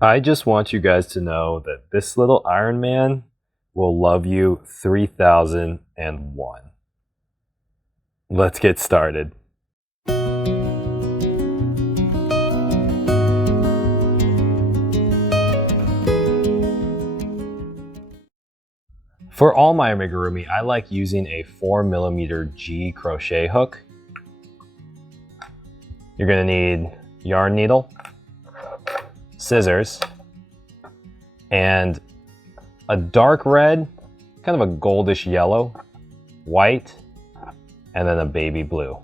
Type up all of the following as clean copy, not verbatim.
I just want you guys to know that this little Iron Man will love you 3001. Let's get started. For all my amigurumi, I like using a 4mm G crochet hook. You're going to need yarn needle, scissors, and a dark red, kind of a goldish yellow, white, and then a baby blue.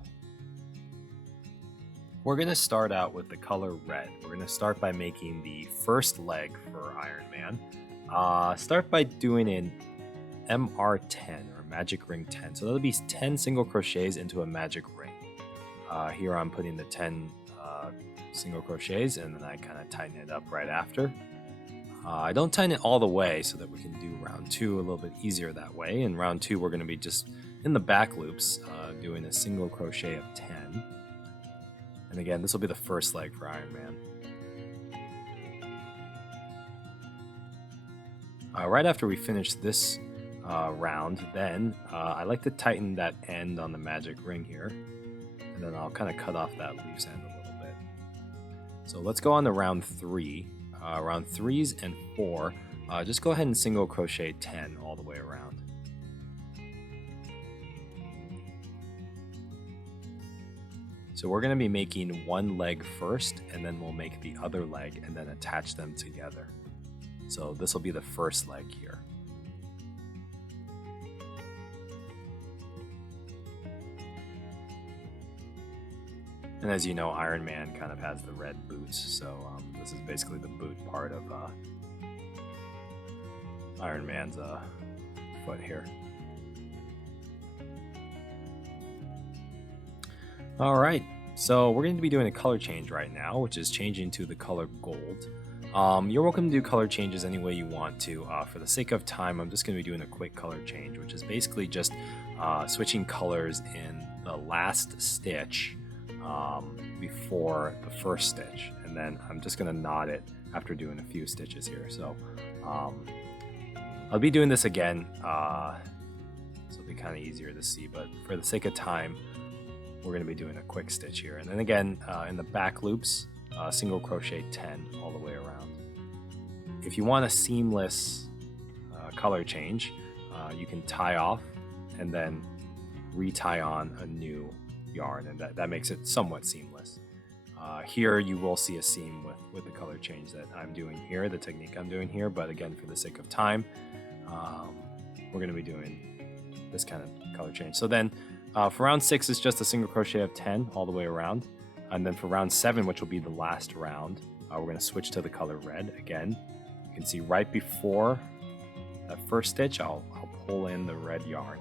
We're going to start out with the color red. We're going to start by making the first leg for Iron Man. Start by doing an MR10 or magic ring 10. So that'll be 10 single crochets into a magic ring. Here I'm putting the 10 single crochets, and then I kind of tighten it up right after. I don't tighten it all the way so that we can do round 2 a little bit easier that way. In round 2 we're going to be just in the back loops doing a single crochet of 10. And again, this will be the first leg for Iron Man. Right after we finish this round, then I like to tighten that end on the magic ring here, and then I'll kind of cut off that loose end a little bit. So let's go on to round 3. Round 3s and 4, just go ahead and single crochet 10 all the way around. So we're going to be making one leg first, and then we'll make the other leg and then attach them together. So this will be the first leg here. And as you know, Iron Man kind of has the red boots, so this is basically the boot part of Iron Man's foot here. Alright, so we're going to be doing a color change right now, which is changing to the color gold. You're welcome to do color changes any way you want to. For the sake of time, I'm just going to be doing a quick color change, which is basically just switching colors in the last stitch before the first stitch, and then I'm just going to knot it after doing a few stitches here. So I'll be doing this again, so it'll be kind of easier to see, but for the sake of time we're going to be doing a quick stitch here. And then again, in the back loops, single crochet 10 all the way around. If you want a seamless color change, you can tie off and then retie on a new yarn, and that makes it somewhat seamless. Here you will see a seam with the color change that I'm doing here, the technique I'm doing here, but again, for the sake of time, we're going to be doing this kind of color change. So then for round 6, it's just a single crochet of 10 all the way around, and then for round 7, which will be the last round, we're going to switch to the color red again. You can see right before that first stitch, I'll pull in the red yarn.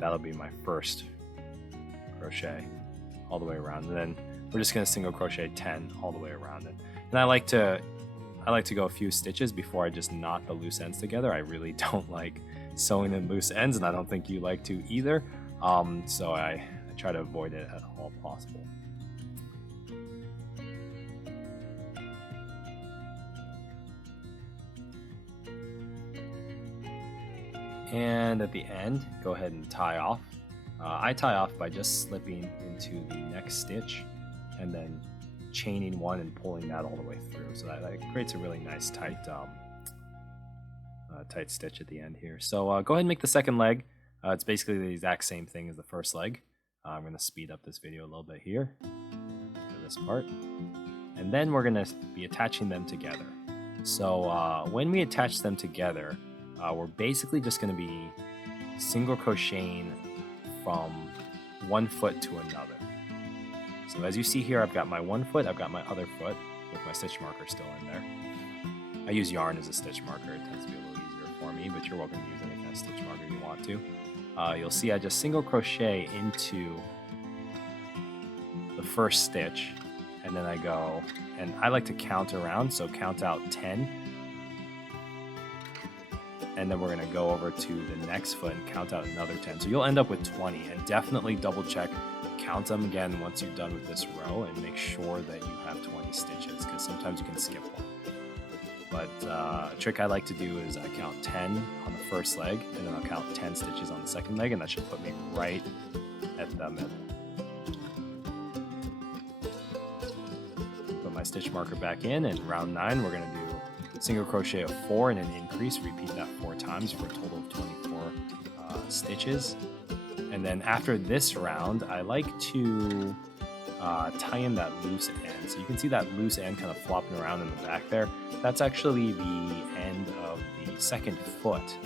That'll be my first crochet all the way around, and then we're just going to single crochet 10 all the way around it. And I like to go a few stitches before I just knot the loose ends together. I really don't like sewing in loose ends, and I don't think you like to either. So I try to avoid it at all possible. And at the end, go ahead and tie off. I tie off by just slipping into the next stitch and then chaining one and pulling that all the way through. So that creates a really nice tight stitch at the end here. So go ahead and make the second leg. It's basically the exact same thing as the first leg. I'm going to speed up this video a little bit here for this part. And then we're going to be attaching them together. So when we attach them together, we're basically just going to be single crocheting from one foot to another. So as you see here, I've got my one foot, I've got my other foot with my stitch marker still in there. I use yarn as a stitch marker. It tends to be a little easier for me, but you're welcome to use any kind of stitch marker you want to. You'll see I just single crochet into the first stitch, and then I go, and I like to count around, so count out 10, and then we're going to go over to the next foot and count out another 10. So you'll end up with 20, and definitely double check count them again once you're done with this row and make sure that you have 20 stitches, because sometimes you can skip one. But a trick I like to do is I count 10 on the first leg, and then I'll count 10 stitches on the second leg, and that should put me right at the middle. Put my stitch marker back in, and round 9 we're going to do single crochet of 4 and an increase. Repeat that 4 times for a total of 24 stitches. And then after this round, I like to tie in that loose end. So you can see that loose end kind of flopping around in the back there. That's actually the end of the second foot.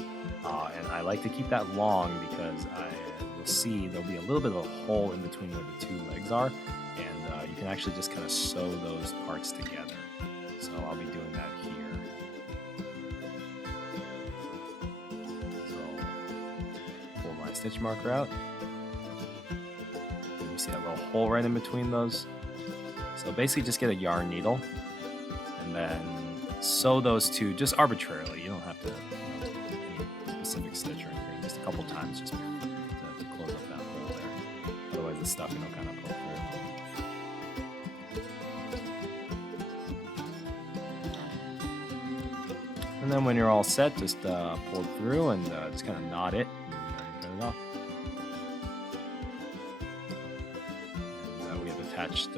And I like to keep that long because you'll see there'll be a little bit of a hole in between where the 2 legs are. And you can actually just kind of sew those parts together. So I'll be doing that here. Stitch marker out. And you see that little hole right in between those. So basically just get a yarn needle and then sew those 2 just arbitrarily. You don't have to any specific stitch or anything, just a couple times just to close up that hole there. Otherwise the stuffing will kind of pull through. And then when you're all set, just pull it through and just kind of knot it. Off. We have attached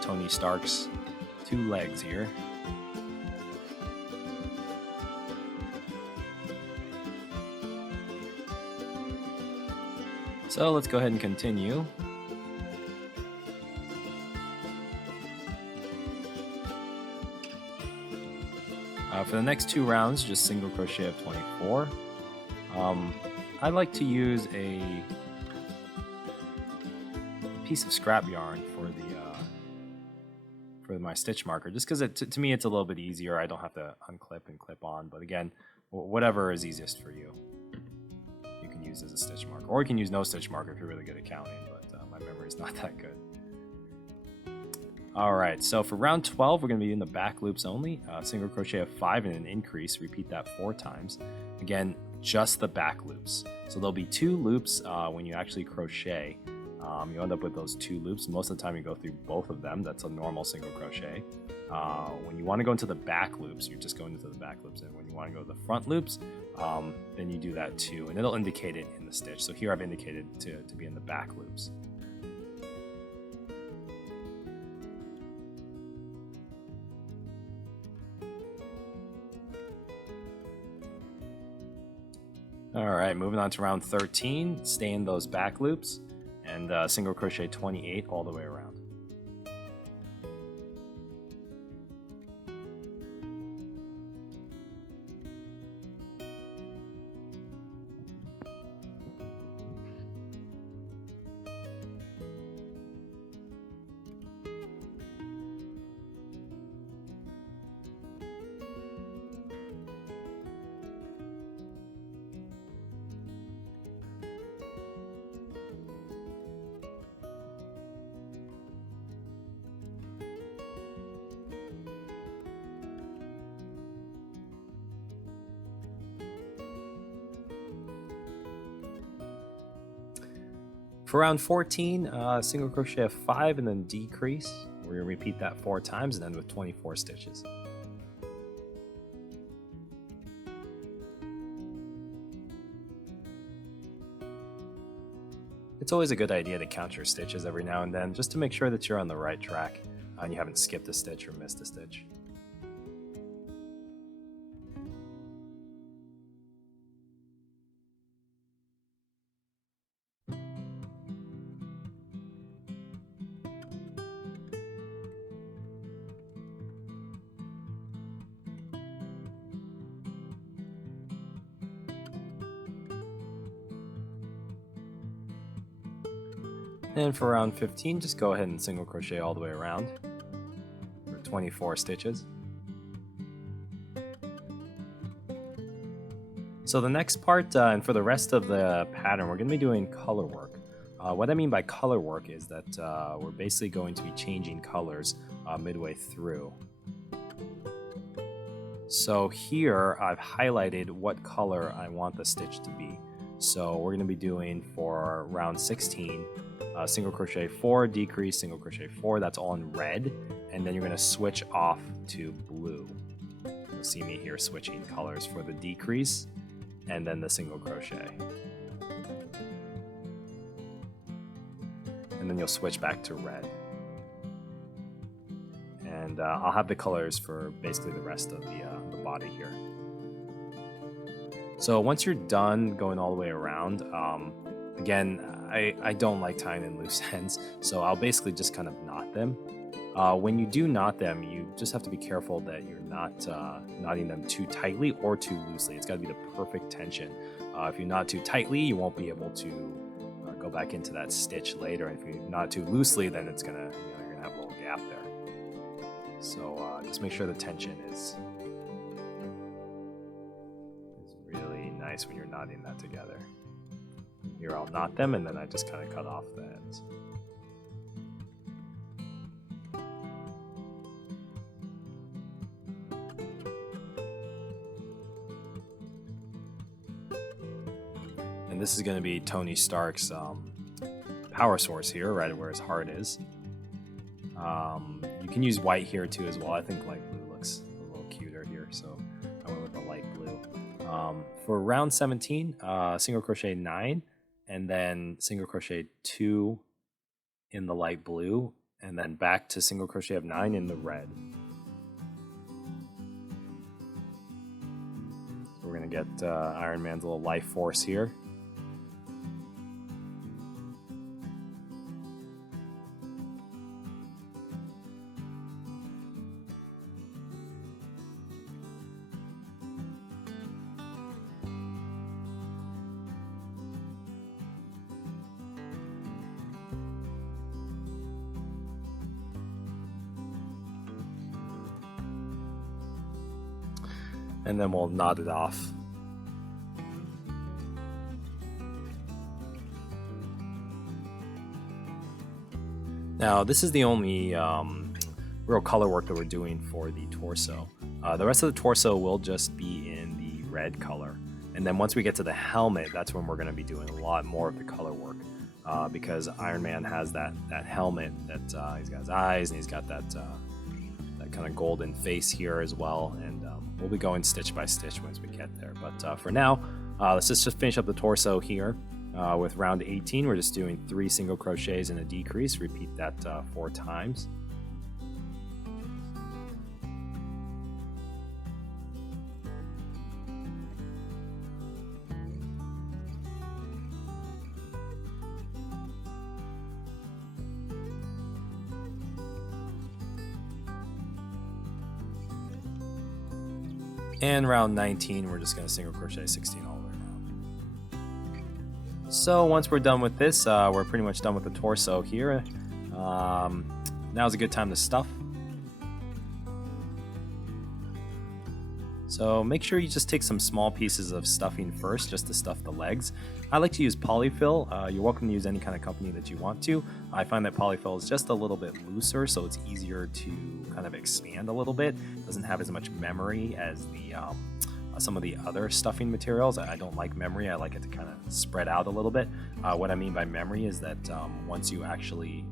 Tony Stark's 2 legs here. So let's go ahead and continue. For the next 2 rounds, just single crochet of 24. I like to use a piece of scrap yarn for my stitch marker, just because to me it's a little bit easier. I don't have to unclip and clip on, but again, whatever is easiest for you, you can use as a stitch marker, or you can use no stitch marker if you're really good at counting, but my memory is not that good. Alright, so for round 12 we're going to be doing the back loops only. Single crochet of 5 and an increase, repeat that 4 times. Again, just the back loops. So there'll be 2 loops when you actually crochet. You end up with those 2 loops. Most of the time you go through both of them. That's a normal single crochet. When you want to go into the back loops, you're just going into the back loops. And when you want to go to the front loops, then you do that too. And it'll indicate it in the stitch. So here I've indicated to be in the back loops. Alright, moving on to round 13, stay in those back loops and single crochet 28 all the way around. For round 14, single crochet of 5 and then decrease. We're going to repeat that 4 times and end with 24 stitches. It's always a good idea to count your stitches every now and then, just to make sure that you're on the right track and you haven't skipped a stitch or missed a stitch. And for round 15, just go ahead and single crochet all the way around for 24 stitches. So the next part, and for the rest of the pattern, we're going to be doing color work. What I mean by color work is that we're basically going to be changing colors midway through. So here I've highlighted what color I want the stitch to be. So we're going to be doing for round 16 single crochet 4, decrease, single crochet 4. That's all in red, and then you're going to switch off to blue. You'll see me here switching colors for the decrease and then the single crochet. And then you'll switch back to red. And I'll have the colors for basically the rest of the body here. So once you're done going all the way around, again, I don't like tying in loose ends, so I'll basically just kind of knot them. When you do knot them, you just have to be careful that you're not knotting them too tightly or too loosely. It's got to be the perfect tension. If you knot too tightly, you won't be able to go back into that stitch later. And if you knot too loosely, then it's gonna, you're gonna have a little gap there. So just make sure the tension is really nice when you're knotting that together. Here I'll knot them, and then I just kind of cut off the ends. And this is going to be Tony Stark's power source here, right where his heart is. You can use white here too as well. I think light blue looks a little cuter here, so I went with the light blue. For round 17, single crochet 9, and then single crochet 2 in the light blue, and then back to single crochet of 9 in the red. So we're going to get Iron Man's little life force here. And then we'll knot it off. Now, this is the only real color work that we're doing for the torso. The rest of the torso will just be in the red color. And then once we get to the helmet, that's when we're going to be doing a lot more of the color work. Because Iron Man has that helmet that he's got his eyes, and he's got that kind of golden face here as well. And we'll be going stitch by stitch once we get there. But for now, let's just finish up the torso here. With round 18, we're just doing 3 single crochets and a decrease. Repeat that 4 times. And round 19, we're just going to single crochet 16 all the way around. So once we're done with this, we're pretty much done with the torso here. Now's a good time to stuff. So make sure you just take some small pieces of stuffing first, just to stuff the legs. I like to use polyfill. You're welcome to use any kind of company that you want to. I find that polyfill is just a little bit looser, so it's easier to kind of expand a little bit. It doesn't have as much memory as the some of the other stuffing materials. I don't like memory. I like it to kind of spread out a little bit. What I mean by memory is that once you actually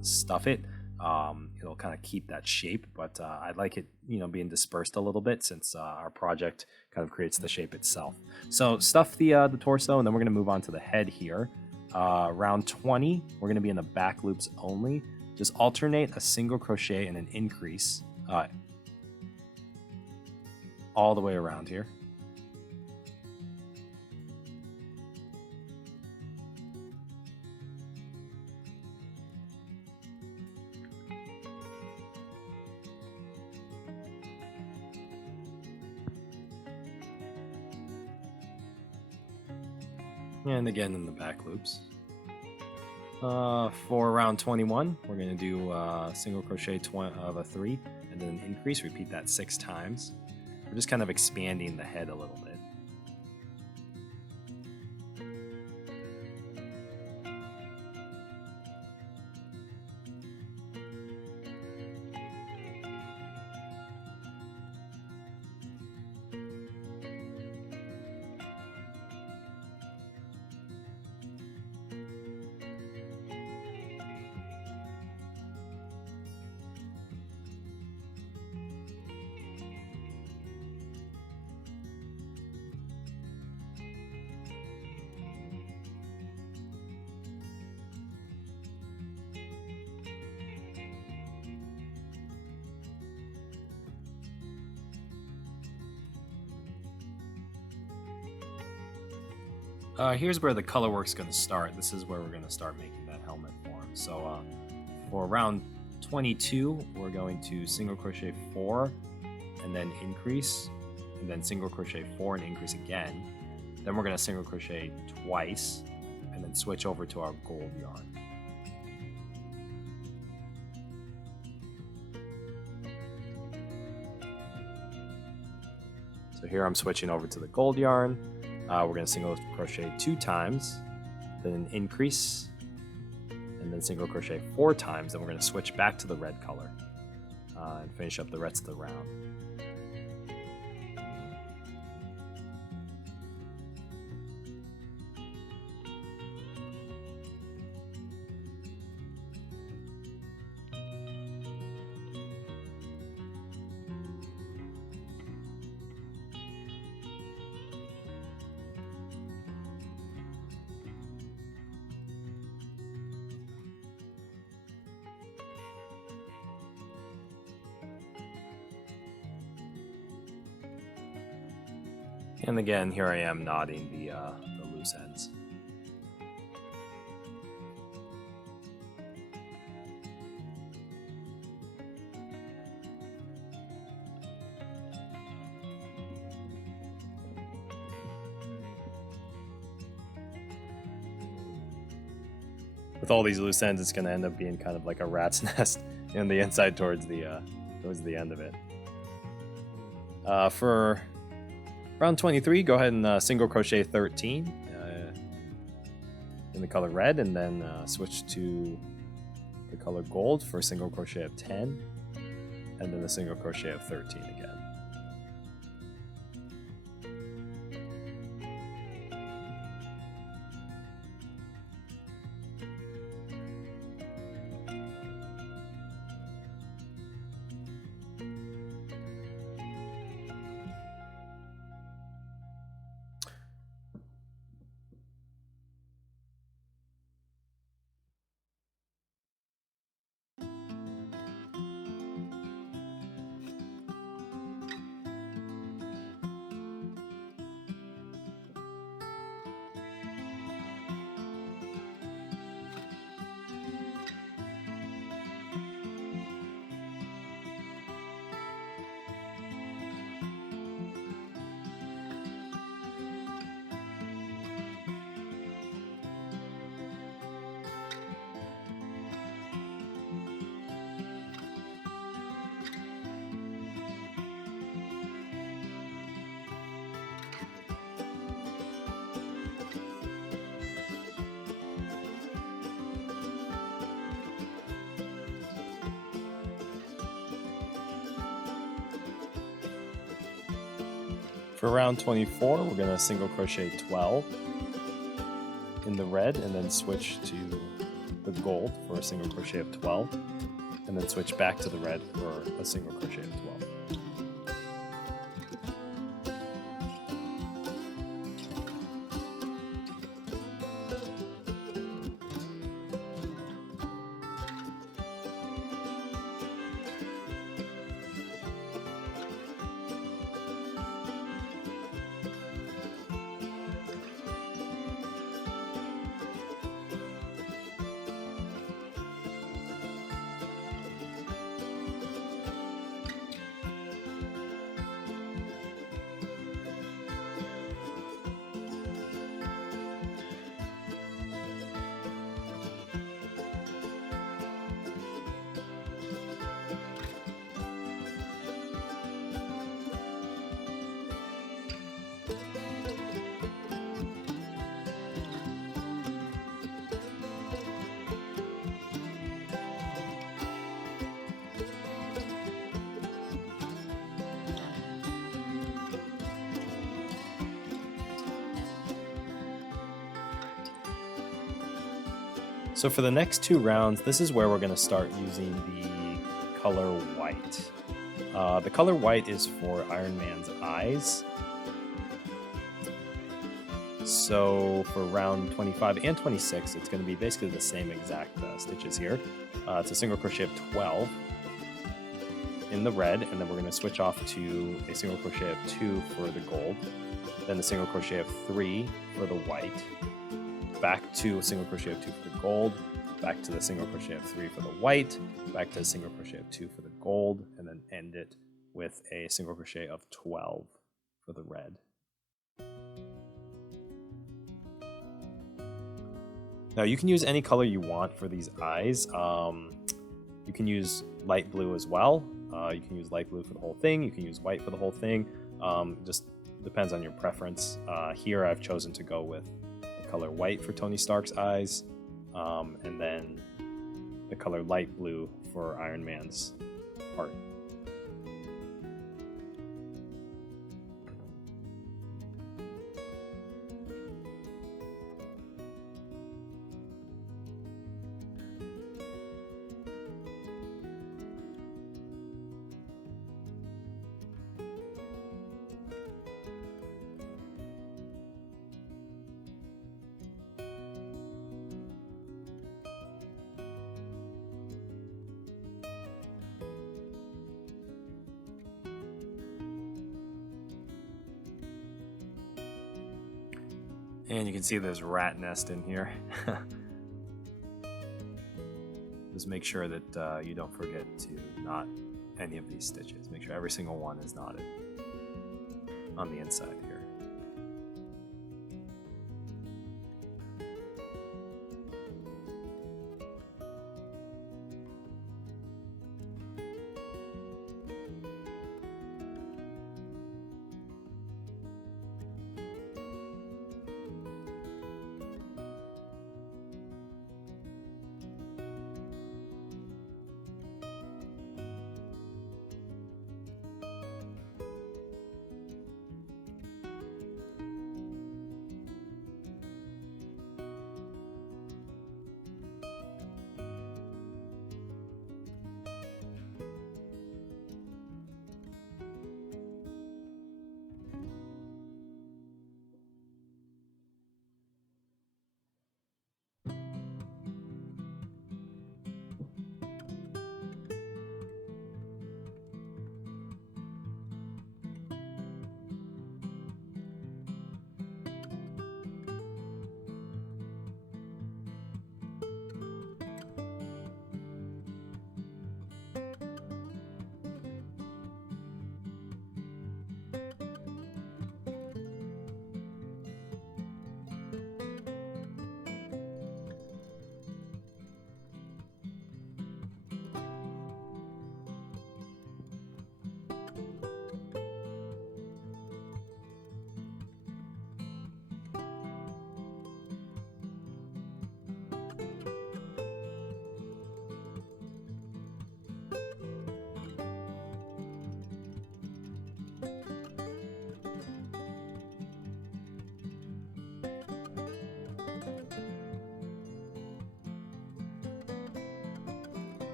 stuff it, it'll kind of keep that shape, but I like it, being dispersed a little bit, since our project kind of creates the shape itself. So stuff the torso, and then we're going to move on to the head here. Round 20, we're going to be in the back loops only. Just alternate a single crochet and an increase all the way around here. And again in the back loops. For round 21, we're going to do single crochet of a 3 and then an increase. Repeat that 6 times. We're just kind of expanding the head a little bit. Here's where the color work's going to start. This is where we're going to start making that helmet form. So for round 22, we're going to single crochet 4 and then increase, and then single crochet 4 and increase again. Then we're going to single crochet twice and then switch over to our gold yarn. So here I'm switching over to the gold yarn. We're going to single crochet 2 times, then increase, and then single crochet 4 times. Then we're going to switch back to the red color and finish up the rest of the round. And again, here I am knotting the loose ends. With all these loose ends, it's going to end up being kind of like a rat's nest in the inside towards the end of it. For round 23, go ahead and single crochet 13 in the color red, and then switch to the color gold for a single crochet of 10, and then a single crochet of 13 again. For round 24, we're going to single crochet 12 in the red, and then switch to the gold for a single crochet of 12, and then switch back to the red for a single crochet of 12. So for the next 2 rounds, this is where we're going to start using the color white. The color white is for Iron Man's eyes. So for round 25 and 26, it's going to be basically the same exact stitches here. It's a single crochet of 12, in the red, and then we're going to switch off to a single crochet of 2 for the gold, then a single crochet of 3 for the white, back to a single crochet of 2 for the gold, back to the single crochet of 3 for the white, back to a single crochet of 2 for the gold, and then end it with a single crochet of 12 for the red. Now you can use any color you want for these eyes. You can use light blue as well. You can use light blue for the whole thing. You can use white for the whole thing. Just depends on your preference. Here I've chosen to go with the color white for Tony Stark's eyes, and then the color light blue for Iron Man's heart. And you can see there's a rat nest in here. Just make sure that you don't forget to knot any of these stitches. Make sure every single one is knotted on the inside here.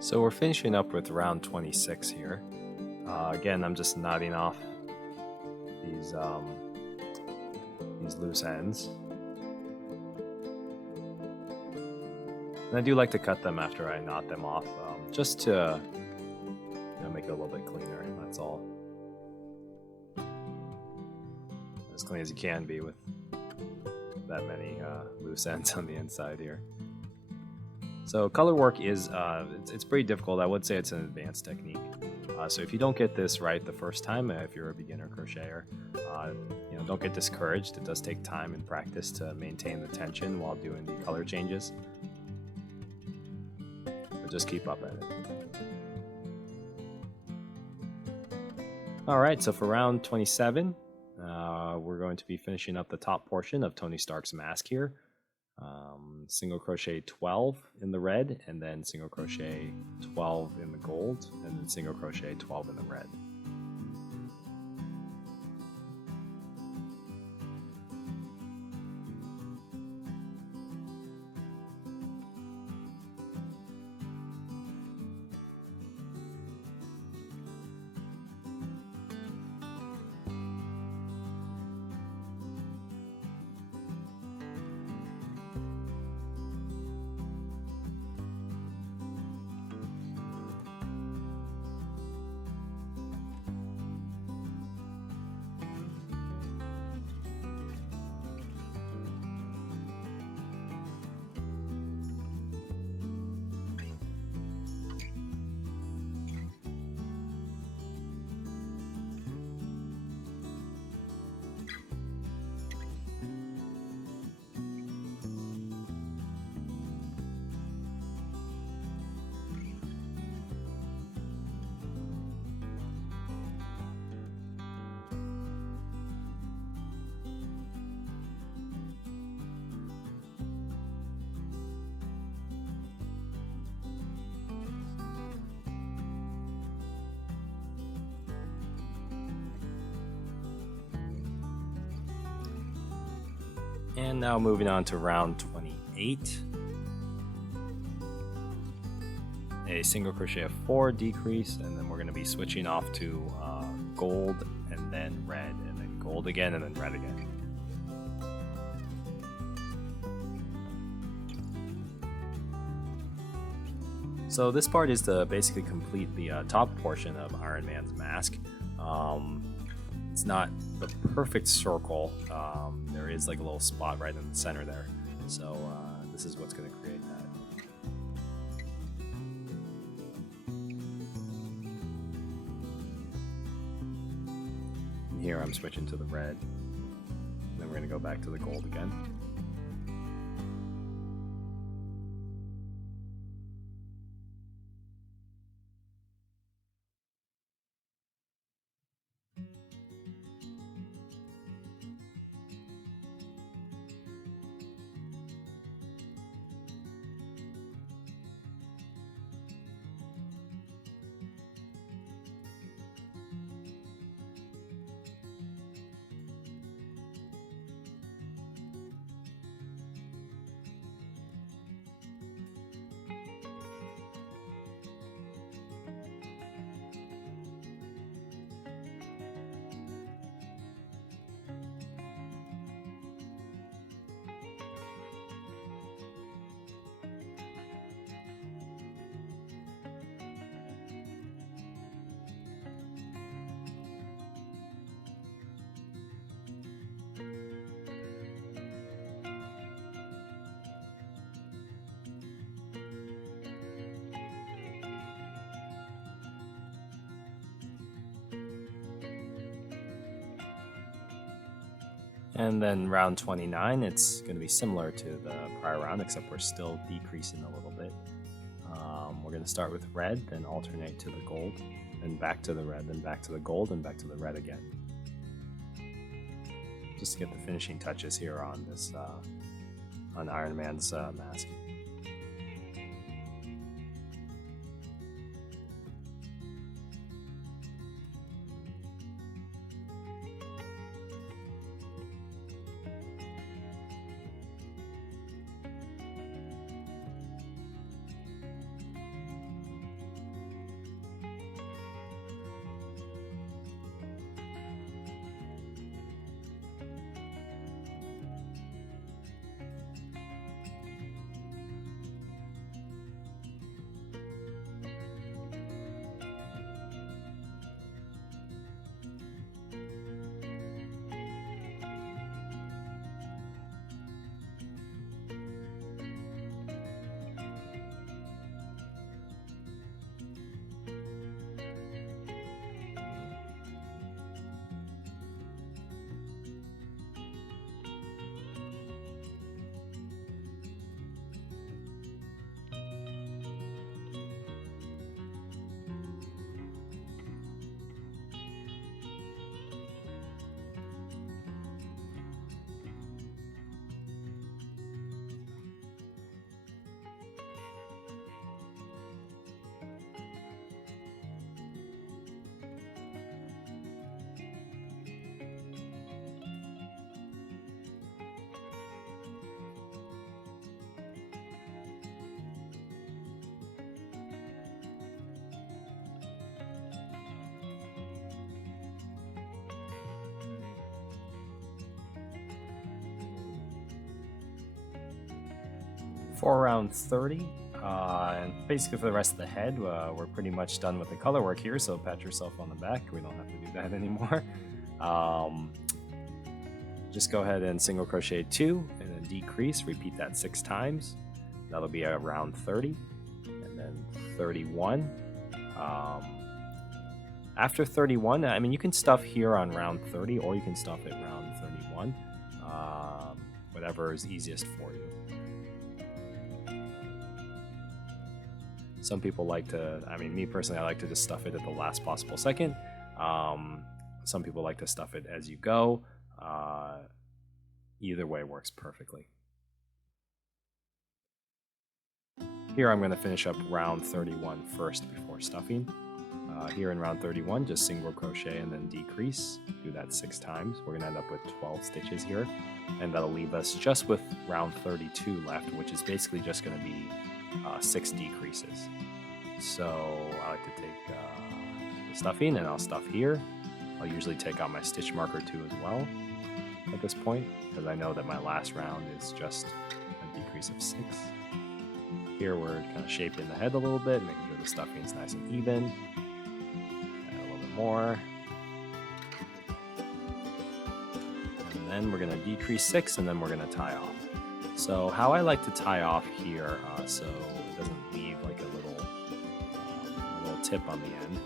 So we're finishing up with round 26 here. Again, I'm just knotting off these loose ends. And I do like to cut them after I knot them off, just to make it a little bit cleaner, that's all. As clean as you can be with that many loose ends on the inside here. So color work is, it's pretty difficult. I would say it's an advanced technique. So if you don't get this right the first time, if you're a beginner crocheter, don't get discouraged. It does take time and practice to maintain the tension while doing the color changes. But just keep up at it. Alright, so for round 27, we're going to be finishing up the top portion of Tony Stark's mask here. Single crochet 12 in the red, and then single crochet 12 in the gold, and then single crochet 12 in the red. And now moving on to round 28. A single crochet of 4, decrease, and then we're going to be switching off to gold and then red, and then gold again and then red again. So this part is to basically complete the top portion of Iron Man's mask. It's not the perfect circle. There is like a little spot right in the center there. So this is what's going to create that. And here I'm switching to the red. And then we're going to go back to the gold again. And then round 29, it's going to be similar to the prior round, except we're still decreasing a little bit. We're going to start with red, then alternate to the gold, then back to the red, then back to the gold, and back to the red again. Just to get the finishing touches here on this, on Iron Man's mask. For round 30, and basically for the rest of the head, we're pretty much done with the color work here, so pat yourself on the back. We don't have to do that anymore. Just go ahead and single crochet 2 and then decrease, repeat that 6 times. That'll be around 30, and then 31. After 31, I mean, you can stuff here on round 30, or you can stuff it round 31, whatever is easiest for you. Some people like to, I mean, me personally, I like to just stuff it at the last possible second. Some people like to stuff it as you go. Either way works perfectly. Here I'm going to finish up round 31 first before stuffing. Here in round 31, just single crochet and then decrease. Do that 6 times. We're going to end up with 12 stitches here, and that'll leave us just with round 32 left, which is basically just going to be 6 decreases. So I like to take the stuffing, and I'll stuff here. I'll usually take out my stitch marker too as well at this point, because I know that my last round is just a decrease of 6. Here we're kind of shaping the head a little bit, making sure the stuffing is nice and even. Add a little bit more. And then we're going to decrease 6, and then we're going to tie off. So how I like to tie off here, so it doesn't leave like a little tip on the end,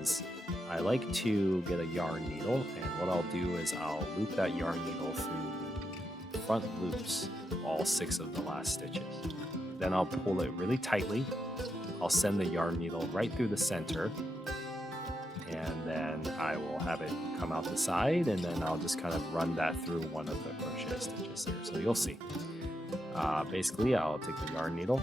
is I like to get a yarn needle, and what I'll do is I'll loop that yarn needle through front loops, all 6 of the last stitches. Then I'll pull it really tightly. I'll send the yarn needle right through the center, and then I will have it come out the side, and then I'll just kind of run that through one of the crochet stitches here. So you'll see. Basically, I'll take the yarn needle,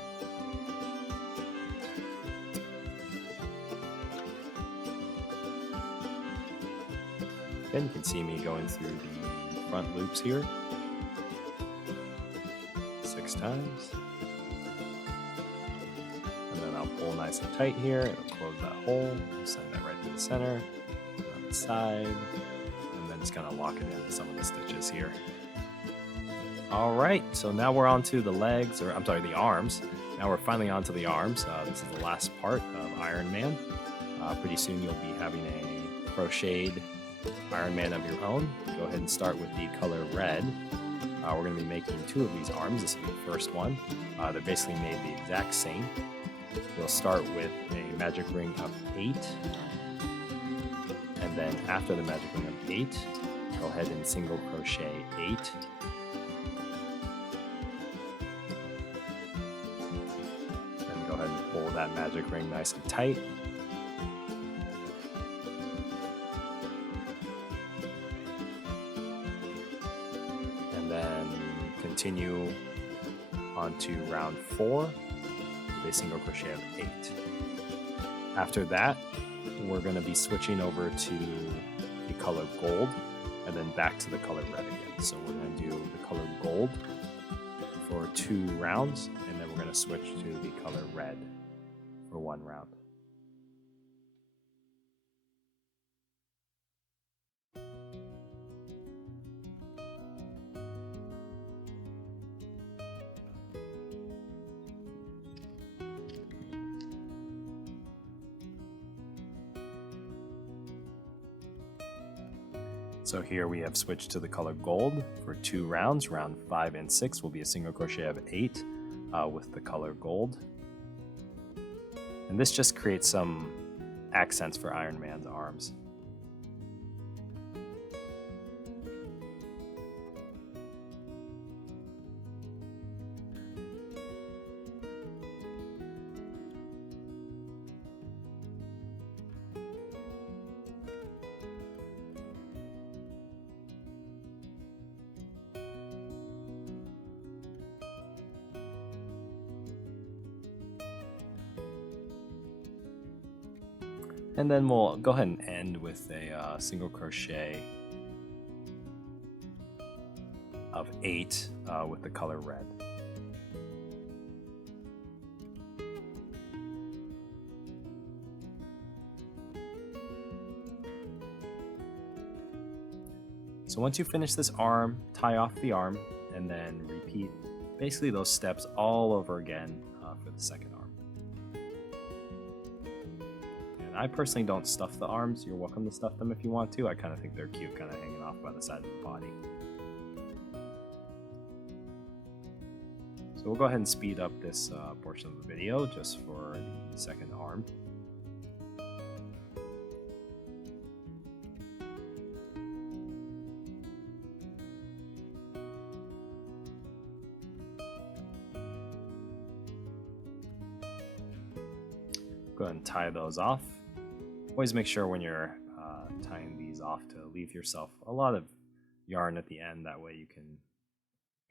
and you can see me going through the front loops here 6 times. And then I'll pull nice and tight here. It'll close that hole. Send that right to the center, on the side, and then just kind of lock it into some of the stitches here. Alright, so now we're on to the legs, or I'm sorry, the arms. Now we're finally on to the arms. This is the last part of Iron Man. Pretty soon you'll be having a crocheted Iron Man of your own. Go ahead and start with the color red. We're going to be making 2 of these arms. This will be the first one. They're basically made the exact same. You'll start with a magic ring of 8, and then after the magic ring of 8, go ahead and single crochet 8. Then go ahead and pull that magic ring nice and tight. And then continue on to round 4. A single crochet of 8. After that, we're going to be switching over to the color gold, and then back to the color red again. So we're going to do the color gold for 2 rounds, and then we're going to switch to the color red for 1 round. So here we have switched to the color gold for 2 rounds. Round 5 and 6 will be a single crochet of 8 with the color gold. And this just creates some accents for Iron Man's arms. And then we'll go ahead and end with a single crochet of 8 with the color red. So once you finish this arm, tie off the arm, and then repeat basically those steps all over again for the second arm. I personally don't stuff the arms. You're welcome to stuff them if you want to. I kind of think they're cute, kind of hanging off by the side of the body. So we'll go ahead and speed up this portion of the video just for the second arm. Go ahead and tie those off. Always make sure when you're tying these off to leave yourself a lot of yarn at the end. That way you can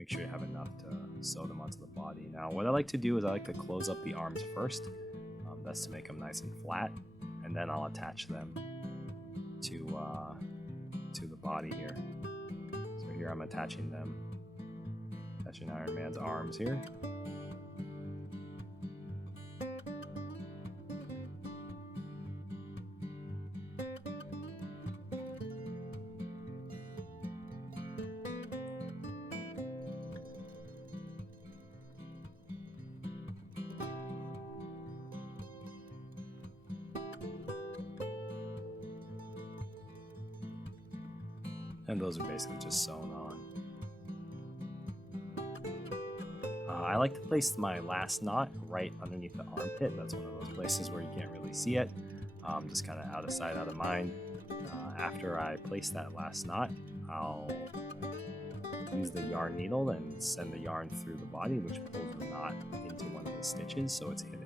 make sure you have enough to sew them onto the body. Now what I like to do is I like to close up the arms first. That's to make them nice and flat. and then I'll attach them to the body here. So here I'm attaching them, attaching Iron Man's arms here. And those are basically just sewn on. I like to place my last knot right underneath the armpit. That's one of those places where you can't really see it. Just kind of out of sight, out of mind. After I place that last knot, I'll use the yarn needle and send the yarn through the body, which pulls the knot into one of the stitches so it's hidden.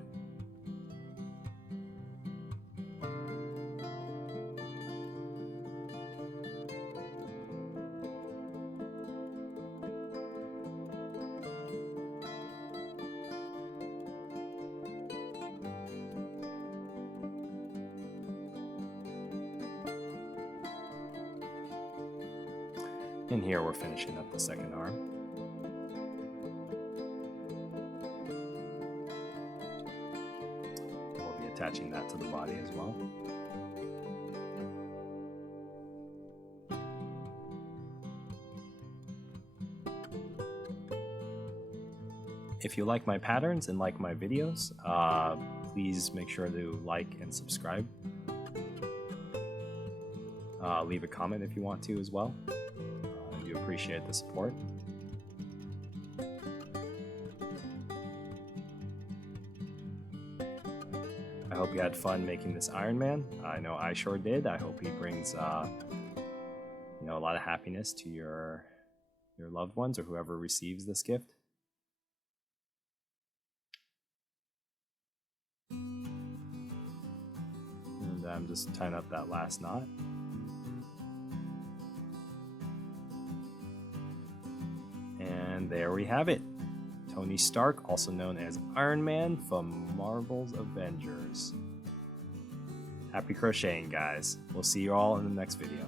And here we're finishing up the second arm. We'll be attaching that to the body as well. If you like my patterns and like my videos, please make sure to like and subscribe. Leave a comment if you want to as well. I do appreciate the support. I hope you had fun making this Iron Man. I know I sure did. I hope he brings a lot of happiness to your loved ones or whoever receives this gift. And I'm just tying up that last knot. And there we have it. Tony Stark, also known as Iron Man from Marvel's Avengers. Happy crocheting, guys. We'll see you all in the next video.